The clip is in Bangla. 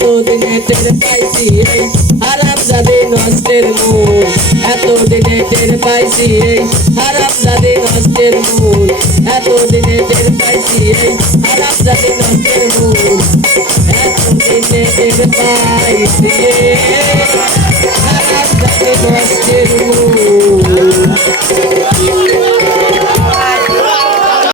এতদিনে টের পাইছি এই হারাম জাদি নষ্টের মূল। এতদিনে টের পাইছি এই হারাম জাদি নষ্টের মূল। এতদিনে টের পাইছি এই হারাম জাদি নষ্টের মূল। এতদিনে টের পাইছি হারাম জাদি নষ্টের